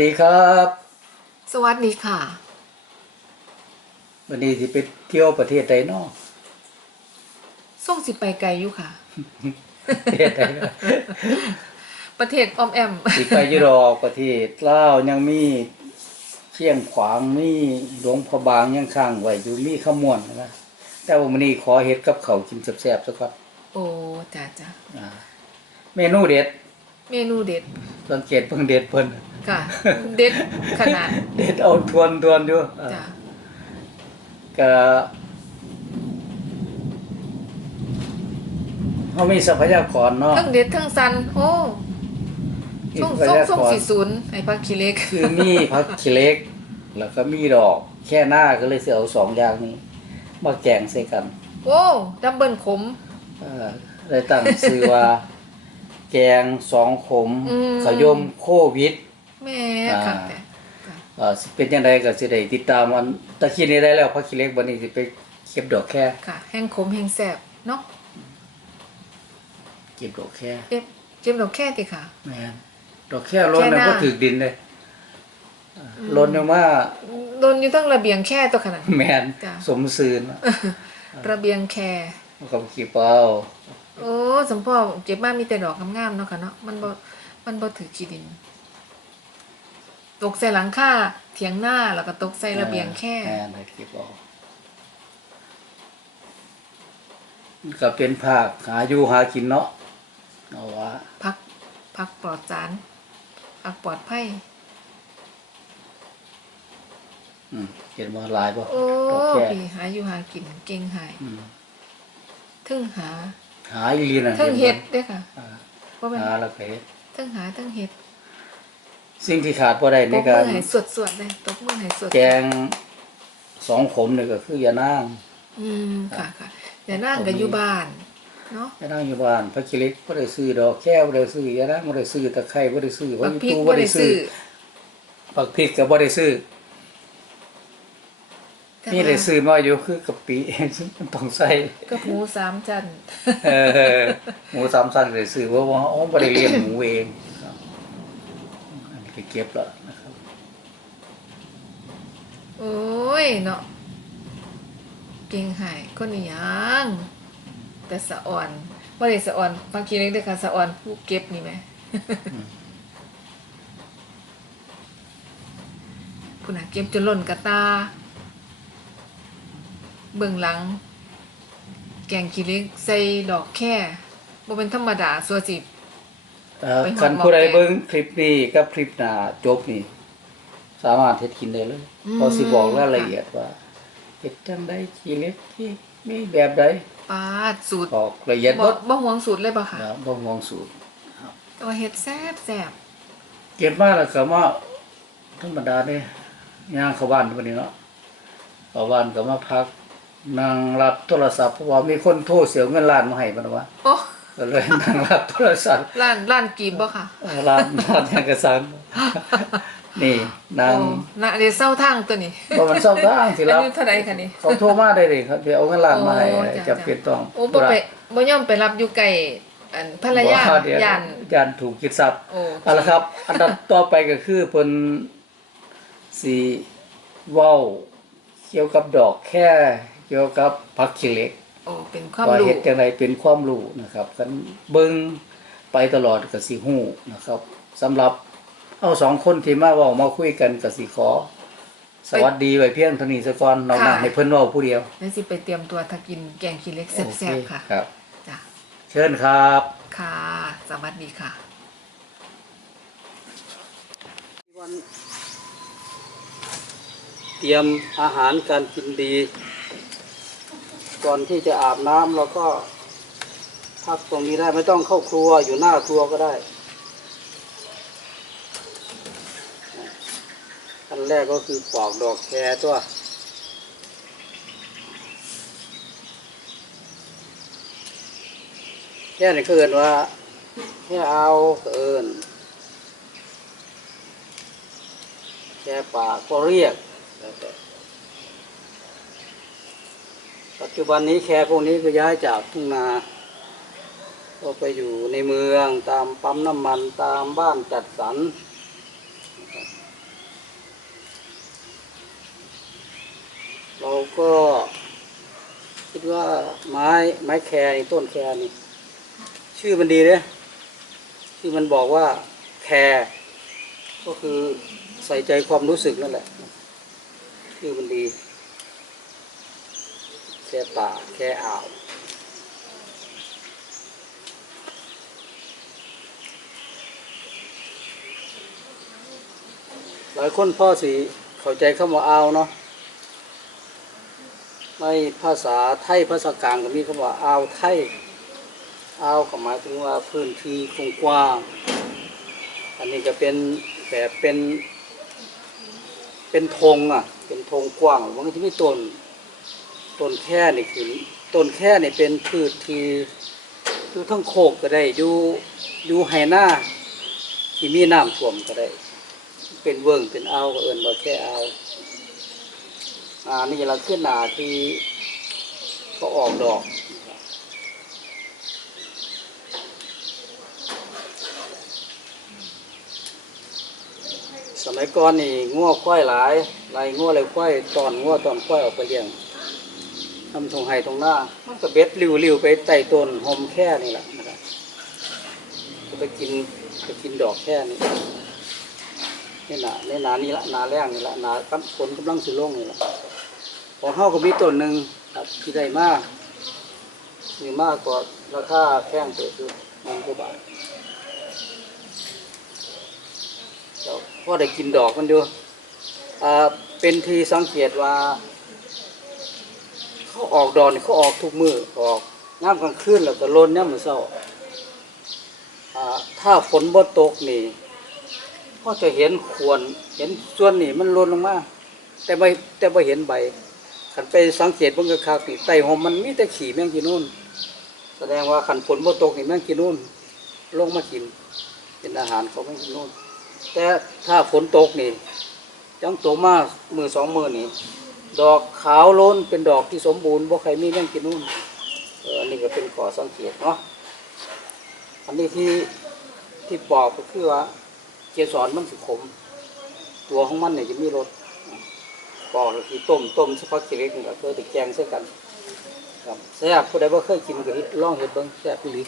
สวัสดีครับ สวัสดีค่ะ วันนี้ที่ไปเที่ยวประเทศใดเนอกส่งสิไปไกลอยู่ค่ะ ประเทศใดเนาะประเทศออมแอม สิไปยุโรปประเทศลาวยังมีเชียงขวางมีหลวงพระบางยังข้างไว้อยู่มีขมวนนะแต่ว่าวันนี้ขอเฮ็ดกับเขาวกินแซ่บๆซะก่อนโอ้จ้าจ้าอ่าเมนูเด็ด เมนูเด็ดสังเกตเพิ่งเด็ดเพิ่นค่ะ เด็ดขนาด เด็ดเอาทวนทวนอยู่อ่าจ้าก็เขามีทรัพยากรเนาะทั้งเด็ดทั้งสันโอ้มีส่งทรัพส่งยาส่งกรสีศูนย์ไอ้พักขี้เล็ก คือมีผักขี้เหล็ก แล้วก็มีดอก แค่หน้าก็เลยเสียเอาสองอย่างนี้ มาแกงใส่กัน โอ้ดับเบิลขม เออเลยตั้งชื่อว่า แกงสองขมอืมขยมโควิด แม่อ่าค่ะแต่จ้ะเอ่อสิเป็นยังไงก็สิได้ติดตามวันตะกี้นี้ได้แล้วผักขี้เหล็กวันนี้สิไปเก็บดอกแค่ค่ะ แห้งขมแห้งแซ่บเนาะเก็บดอกแค่เจ็บเจ็บดอกแค่ติค่ะ แม่นดอกแค่ล้นแค่หนะน้า ก็ถึกดินเลยล้นออกมาโดนอยู่ตั้งระเบียงแค่ตัวขนาด แม่นจ้ะ สมซื่นระเบียงแค่เขาขี้เป้า โอ้สมพ่อเจ็บมากมีแต่ดอกงามๆเนาะค่ะเนาะมันบ่มันบ่ถือขี้ดิน ตกใส่หลังคาเถียงหน้าแล้วก็ตกใส่ระเบียงแค่แม่นให้ขี้เป้ามันก็เป็นภาคหาอยู่หากินเนาะเอาว่าพักพักปลอดสารพักปลอดภัย อืมเห็นว่าหลายบ่โอ้ดอกแค่พี่หาอยู่หากินเก่งหายอืมทึ่งหา หาอีหลีน่ะทึ่งเฮ็ดบ่เด้อค่ะอ่าว่ามันหาแล้วก็เฮ็ดทึ่งหาทึ่งเฮ็ดสิ่งที่ขาดบ่ได้ตในบกามืรอให้สวดๆเลยตบมือให้สวดแกงสองขมนี่ก็คือยานาง อืมค่ะค่ะอย่านั่งกันอยู่บ้านเนาะ ยานางอยู่บ้านพระคิเล็กบ่ได้ซื้อดอกแค่บ่ได้ซื้อยานางบ่ได้ซื้อตะไคร้บ่ได้ซื้อบักพริกตู้บ่ได้ซื้อ ปักพริกก็บ่ได้ซื้อแต่ นี่ว่าได้ซื้อมาอยู่คือกะปิมันต้องใส่กับหมูสามชั้นเออหมูสามชั้นได้ซื้อเพราะว่าอ๋อบ่ได้เลี้ยงหมูเองครับอันนี้ก็เก็บแล้วนะครับ โอ้ยเนาะเก่งหายคนนี้ยังแต่สะอ่อนว่าได้สะอ่อนบางทีเล็กเด้อค่ะสะอ่อนผู้เก็บนี่ไหมคุณน่ะเก็บจนหล่นกระตา เบื้องหลัง แกงขี้เหล็กใส่ดอกแค่บ่เป็นธรรมดาสัวสิ เอ่อไปหอดคันผู้ใดหม้อแกงเบิ่งคลิปนี้กับคลิปหน้าจบนี่ สามารถเฮ็ดกินได้เลยอืมเพอสิบอกรายละเอียดว่าเฮ็ดจังได๋ขี้เล็กที่มีแบบใดปาดสูตรบอกละเอียดบ่เบิดบ่หวงสูตรเลยบ่ค่ะนะบ่มองสูตร แต่ว่าเฮ็ดแซ่บแซ่บเก็บมาแล้วก็มาธรรมดาเด้ย่างเข้าบ้านบัดนี้เนาะเข้าบ้านก็มาพัก นั่งรับโทรศัพท์เพราะว่ามีคนโทรเสียเงินล้านมาให้บัดว่าโอ้ก็เลยนั่งรับโทรศัพท์ร้านร้านกีบบ่ค่ะเออร้านร้านยังกระสังนี่นางโอ้น่ะเดี๋ยวเศร้าทางตัวนี้บ่มันเศร้าทางสิอันรับนี้เท่าใดคะนี่เขาโทรมาได้เลยครับเดี๋ยวเอาเงินล้านมาให้โอ้จ้ะจะเป็นต้องโอ้บ่ไปบ่ยอมไปรับอยู่ไกลอันภรรยาบ่เดี๋วย่านย่านถูกคิดทรัพย์โอ้เอาละครับ อันดับต่อไปก็คือเพิ่นสิเว้าเกี่ยวกับดอกแค่ เกี่ยวกับผักขี้เหล็กโอ้เป็นความว่ารู้ เฮ็ดจังไดเป็นความรู้นะครับกันเบิ่งไปตลอดก็สิฮู้นะครับสำหรับเอาสองคนที่มาเว้ามาคุยกันก็สิขอ สวัสดีไว้เพียงเท่านี้ซะก่อนนอกนั้นให้เพิ่นเว้าผู้เดียวแล้วสิไปเตรียมตัวถ้ากินแกงขี้เหล็กแซ่บโอเคๆค่ะครับ จ้ะเชิญครับ ค่ะสวัสดีค่ะวันเตรียมอาหารการกินดี ก่อนที่จะอาบน้ำเราก็พักตรงนี้ได้ไม่ต้องเข้าครัวอยู่หน้าครัวก็ได้ขั้นแรกก็คือปอกดอกแครตัวแค่นี้ก็เอินว่าแค่เอาเอินแค่ป่าก็เรียก จจุบันนี้แคร์พวกนี้ก็ย้ายจากทุ่งนาก็ไปอยู่ในเมืองตามปั๊มน้ำมันตามบ้านจัดสรรเราก็คิดว่าไม้ไม้แคร์ต้นแคร์นี่ชื่อมันดีเลยชื่อมันบอกว่าแคร์ก็คือใส่ใจความรู้สึกนั่นแหละชื่อมันดี แค่ป่า แค่อ่าวหลายคนพ่อสีเข้าใจคำว่าอ่าวเนาะในภาษาไทยภาษากลางก็มีคำว่าอ่าวไทยอ่าวก็หมายถึงว่าพื้นที่กว้างอันนี้ก็เป็นแบบเป็นเป็นธงอะ เป็นธงกว้างมันก็จะมีต้น ต้นแค่นี่คือต้นแค่นี่เป็นพืชที่อยู่ทั้งโคกก็ได้อยู่อยู่ไหหน้าที่มีน้ำท่วมก็ได้ เป็นเวิงเป็นเอาก็เอินว่แค่เอาอ่านี่เราขึ้นหนาที่ก็ออกดอกสมัยก่อนนี่ง้อควายหลายหลายง้อเลยควายตอนง้อตอนควายออกไปเลี้ยง ทำทงไห้ทงหน้า มันก็เบ็ดริวริวๆไปใต้ต้นหอมแค่นี่แหละนะครับก็ไปกินไปกินดอกแค่นี้นี่หนาในหนานี่ละหนาแรงนี่ละหนากํฝนกำลังสิลงนี่ละของเฮาก็มีต้นหนึ่งครับที่ได้มากมีมากกว่าราคาแพงเติบอยู่มันกว่าบาทเดี๋ยวพอได้กินดอกมันดูอ่าเป็นที่สังเกตว่า เขาออกดอนี่เขาออกทุกมือออกน้ำกลางคืนแล้วก็ล้นน้ำมือเช้าอ่าถ้าฝนบ่ตกนี่ก็จะเห็นขวนเห็นส่วนนี่มันล่นลงมาแต่ไม่แต่ไม่เห็นใบขันไปสังเกตบางกระคักนี่ไต่หอมมันมีแต่ขี่แมงกินนู่นแสดงว่าขันฝนบ่ตกนี่แมงกินนู่นลงมากิน เป็นอาหารเของแมงกินนู่นแต่ถ้าฝนตกนี่จังโตมามือสองมือนี่ ดอกขาวโล้นเป็นดอกที่สมบูรณ์บ่ใครมีแมงกินนู่นเอออันนี้ก็เป็นข้อสังเกตเนาะอันนี้ที่ที่ปอกก็คือว่าเกสรมันสิขม ตัวของมันเนี่ยจะมีรสปอกก็คือต้มต้มเฉพาะเกล็ดนี่ก็เพื่อติแกงใส่กันครับแซ่บผู้ใดบ่เคยกินก็เฮ็ดลองเฮ็ดเบิ่งแซ่บอีหลี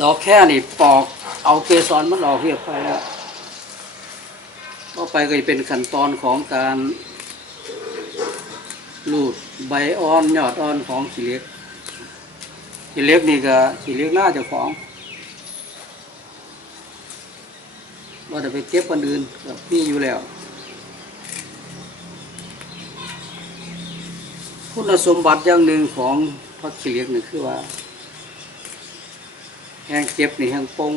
ดอกแค่นี่ปอกเอาเกสรมันออกเรียบร้อยแล้ว ต่อไปก็จะเป็นขั้นตอนของการลูดใบอ่อนยอดอ่อนของขี้เล็กขี้เล็กนี่ก็ขี้เล็กหน้าเจ้าของว่าจะไปเก็บคนอื่นก็มีอยู่แล้ว คุณสมบัติอย่างหนึ่งของพักขี้เล็กนี่คือว่า แห้งเก็บนี่แห้งปง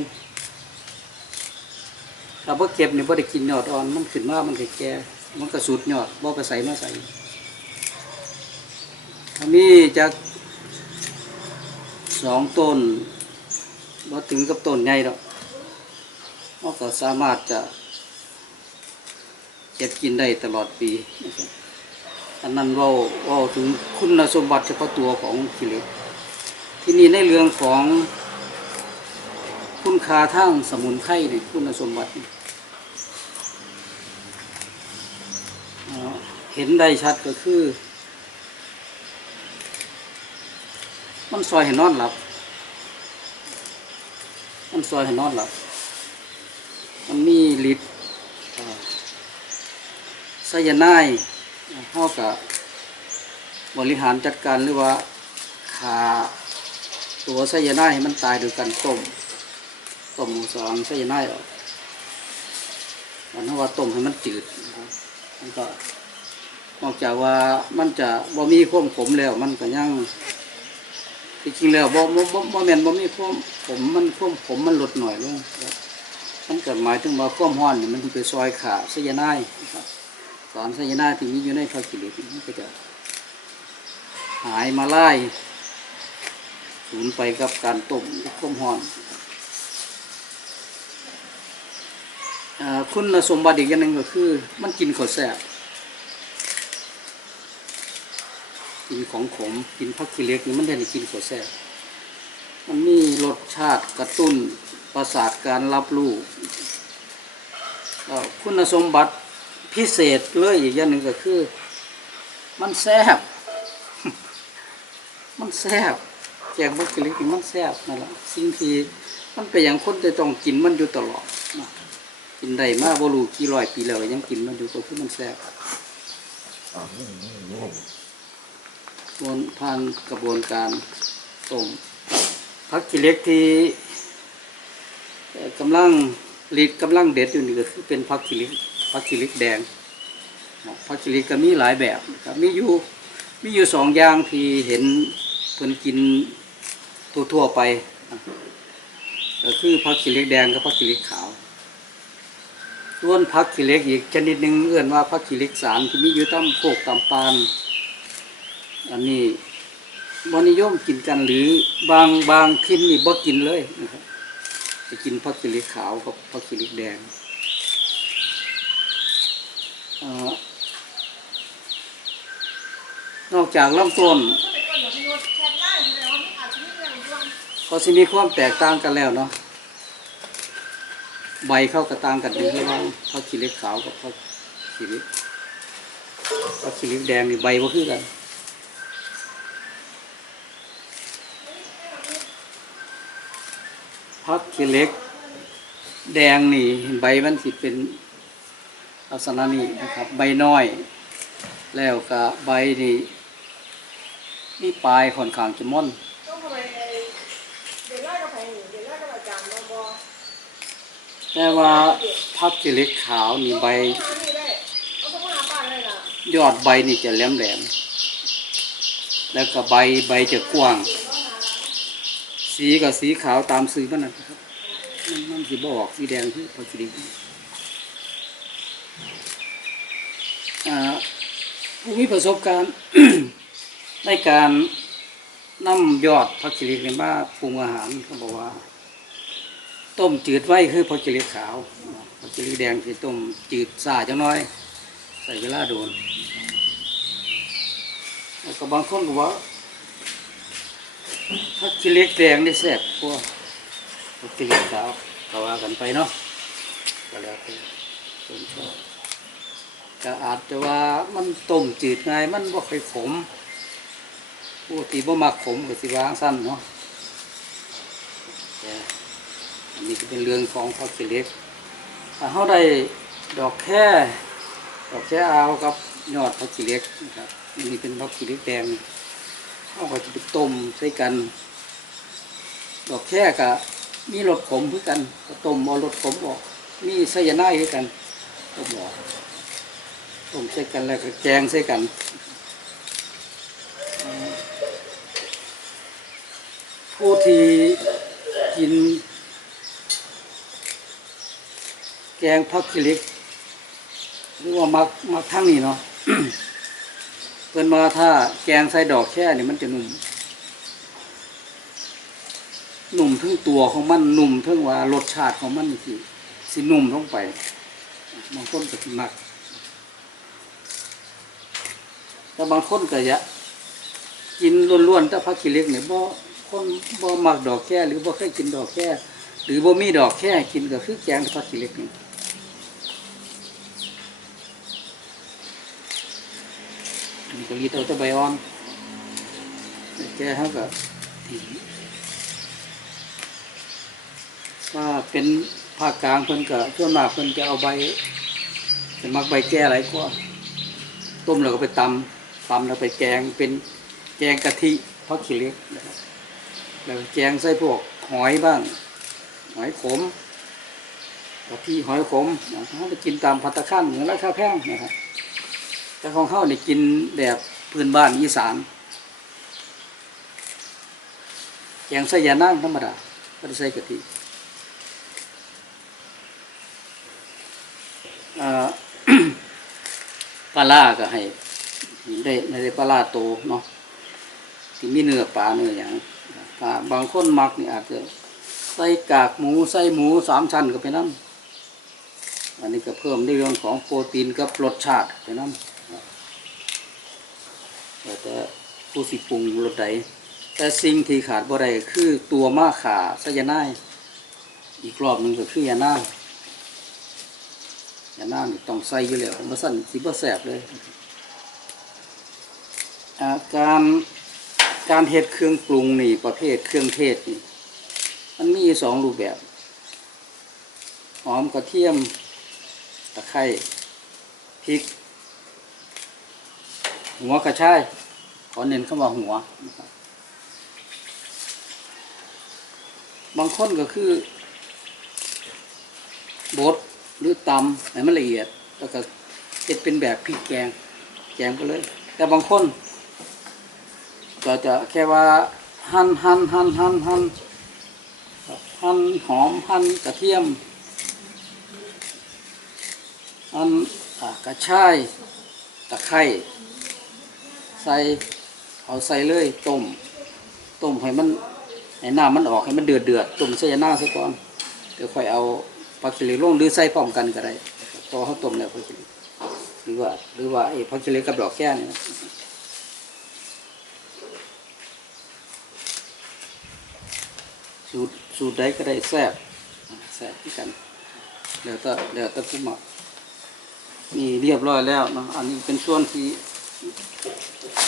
ถ้าบ่เก็บนี่บ่ได้กินยอดอ่อนมันขึ้นมามันก็แก่มันก็สุดยอดบ่ไปใส่มาใส่อันนี้จากสองต้นมาถึงกับต้นใหญ่ดอกเราก็สามารถจะเก็บกินได้ตลอดปีอันนั้นเราเราถึงคุณสมบัติเฉพาะตัวของกิเลสที่นี่ในเรื่องของ คุณค่าทางสมุนไพรนี่คุณสมบัตินี่เห็นได้ชัดก็คือ มันซอยให้นอนหลับ มันซอยให้นอนหลับ มันมีฤทธิ์ไซยาไนายเท่ากับบริหารจัดการหรือว่าขาตัวไซยาไนายให้มันตายโดยการต้ม ต้มสองไซยาไนายออกมันว่าต้มให้มันจืดนะครับมันก็นอกจากว่ามันจะบ่มีความขมแล้ว มันก็ยังจริงๆแล้วบ่บ่บ่แม่นบ่มีความผมมันความผมมันลดหน่อยลงครับมันก็หมายถึงว่าความร้อนมันไปซอยขาไซยาไนายนะครับสารไซยาไนาที่มีอยู่ในพระกิเลสมันก็จะหายมาไล่สูญไปกับการต้มความร้อนอ่า คุณสมบัติอีกอย่างหนึ่งก็คือ มันกินข้าวแซ่บกินของขมกินพักกิเล็กนี่มันได้กินข้าวแซ่บมันมีรสชาติกระตุ้นประสาทการรับรู้คุณสมบัติพิเศษเลยอีกอย่างหนึ่งก็คือ มันแซ่บมันแซ่บแกงบักกะลินมันแซ่บนั่นแหละสิ่งที่มันเป็นอย่างคนจะต้องกินมันอยู่ตลอดนะ กินได้มากบ่รู้กี่ร้อยปีแล้วยังกินมันอยู่ก็คือมันแซ่บวนผ่านกระบวนการต้มผักกิเล็กที่กำลังรีดกำลังเด็ดอยู่นี่ก็คือเป็นผักกิเล็กผักกิเล็กแดงนะผักกิเล็กก็มีหลายแบบครับมีอยู่มีอยู่สองอย่างที่เห็นเพิ่นกินทั่วๆไปก็คือผักกิเล็กแดงกับผักกิเล็กขาว ส่วนผักขี้เหล็กอีกชนิดหนึ่งเอื้อนว่าผักขี้เหล็กสารที่มีอยู่ตามโคกตามปานอันนี้บนิยมกินกันหรือบางบางทินนี่บ่กินเลยนะครับจะกินผักขี้เหล็กขาวกับผักขี้เหล็กแดงเอ่อนอกจากลำต้นก็สิมีความแตกต่างกันแล้วเนาะ ใบเข้ากระต่างกันอยู่ระหว่างผักขี้เล็กขาวกับผักขี้เล็กผักขี้เล็กแดงนี่ใบบ่าคือกันผักขี้เล็ก แดงนี่ใบมันสิเป็นลักษณะนี้นะครับ ใบน้อย แล้วก็ใบนี่นี่ปลายค่อนข้างจะม่อน ต้องทำไมไอ้เด็กไล่กับใครหนิเด็กไล่กับอาจารย์บอบอ แต่ว่าผักขี้เล็กขาวนี่ใบ ยอดใบนี่จะแหลมแหลม แล้วก็ใบใบจะกว้าง สีก็สีขาวตามสีมันนะครับ มันมันสีบอกสีแดงที่พอสีอ่าผู้มีประสบการณ์ในการนำยอดพักกิริกเนี่ยมาปรุงอาหารเขาบอกว่า ต้มจืดไว้คือพักกิริขาวพักกิริแดงที่ต้มจืดซาจังน้อย ใส่เวลาโดนแล้วก็บางคนก็ว่าถ้ากิเล็กแดงได้แซ่บกว่าถ้ากิล็กขาวก็ว่ากันไปเนาะก็แล้วแต่คนชอบก็อาจจะว่ามันต้มจืดไงมันบ่ค่อยขมผู้ที่บ่มักขมก็สิวางสั้นเนาะ นนี้ก็เป็นเรื่องของพักกิเล็กถ้าเขาได้ดอกแค่ดอกแค่เอากับยอดผักขี้เล็กนะครับนี่เป็นผักขี้เล็กแดงเอาไปจะไปต้มใส่กัน ดอกแค่กับมีรสขมเพื่อกันก็ต้มเอารสขมออก มีไซยาไนด์ด้วยกันต้มออกต้มใส่กันแล้วก็แกงใส่กันผู้ที่กิน แกงผักขี้เหล็กหรือว่ามักมักทั้งนี้เนาะเพิ่นมาถ้าแกงใส่ดอกแค่นี่มันจะนุ่มหนุ่มทั้งตัวของมันหนุ่มทั้งว่ารสชาติของมันนี่สิสินุ่มลงไปบางคนก็สิมักแต่บางคนก็จะกินล้วนๆแต่ผักขี้เล็กเนี่ยบ่คนบ่มักดอกแค่หรือบ่เคยกินดอกแค่หรือบ่มีดอกแค่กินก็คือแกงผักขี้เล็กนี่ นก็รีดเอาแต่ใบอ่อนแกเขาก็ถ้าเป็นภาคกลางเพิ่นก็ส่วนมากเพิ่นจะเอาใบจะมักใบแก่หลายกว่าต้มแล้วก็ไปตำตำแล้วไปแกงเป็นแกงกะทิพักขี้เล็กแล้วแกงใส่พวกหอยบ้าง หอยขมกะทิหอยขมเขาไปกินตามพัตตาคารเหมือนราคาแพงนะครับ แต่ของเขานี่กินแบบพื้นบ้านอีสานแกงใส่ยานั่งธรรมดาก็ได้ใส่กะทิปลาล่าก็ให้ได้ในปลาล่าโตเนาะที่มีเนื้อปลาเนื้ออย่างถ้าบางคนมักนี่อาจจะใส่กากหมูใส่หมูสามชั้นก็ไปน้ำอันนี้ก็เพิ่มในเรื่องของโปรตีนกับรสชาติไปน้ำ แล้วแต่ผู้สิปรุงรสใดแต่สิ่งที่ขาดบ่ได้คือตัวมาขาสยานายอีกรอบหนึ่งก็คือยาน่ายยาน้ายต้องใส่อยู่แล้วบ่สั่นสิบ่แซ่บเลยาการการเฮ็ดเครื่องปรุงนี่ประเภทเครื่องเทศนี่มันมีสองรูปแบบหอมกระเทียมตะไคร้พริก หัวกระชายขอเน้นคำว่าหัวนะครับบางคนก็คือบดหรือตำให้มันละเอียด แล้วก็เฮ็ดเป็นแบบพริกแกง แกงไปเลย แต่บางคนก็จะแค่ว่าหั่นหั่นหั่นหั่นหั่นหั่นหอมหั่นกระเทียมหั่นกระชายตะไคร้ ใส่เอาใส่เลยต้มต้มให้มันให้น้ำมันออกให้มันเดือดเดือดต้มใส่หน้าซะก่อนเดี๋ยวค่อยเอาผักขี้เหล็กลงหรือใส่พร้อมกันก็ได้พอเขาต้มแล้วผักขี้เหล็กหรือว่าหรือว่าไอ้ผักขี้เหล็กกับดอกแค่นี่สูตรสูตรใดก็ได้แซ่บแซ่บที่กันเดี๋ยวต่เดี๋ยวต่ผู้หมักนี่เรียบร้อยแล้วนะอันนี้เป็นส่วนที่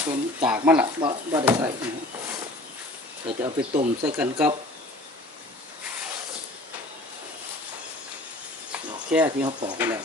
เป็นกากมันละบ่บ่ได้ใส่นะฮะเราจะเอาไปต้มใส่กันกับดอกแค่ที่เขาปอกไปแล้ว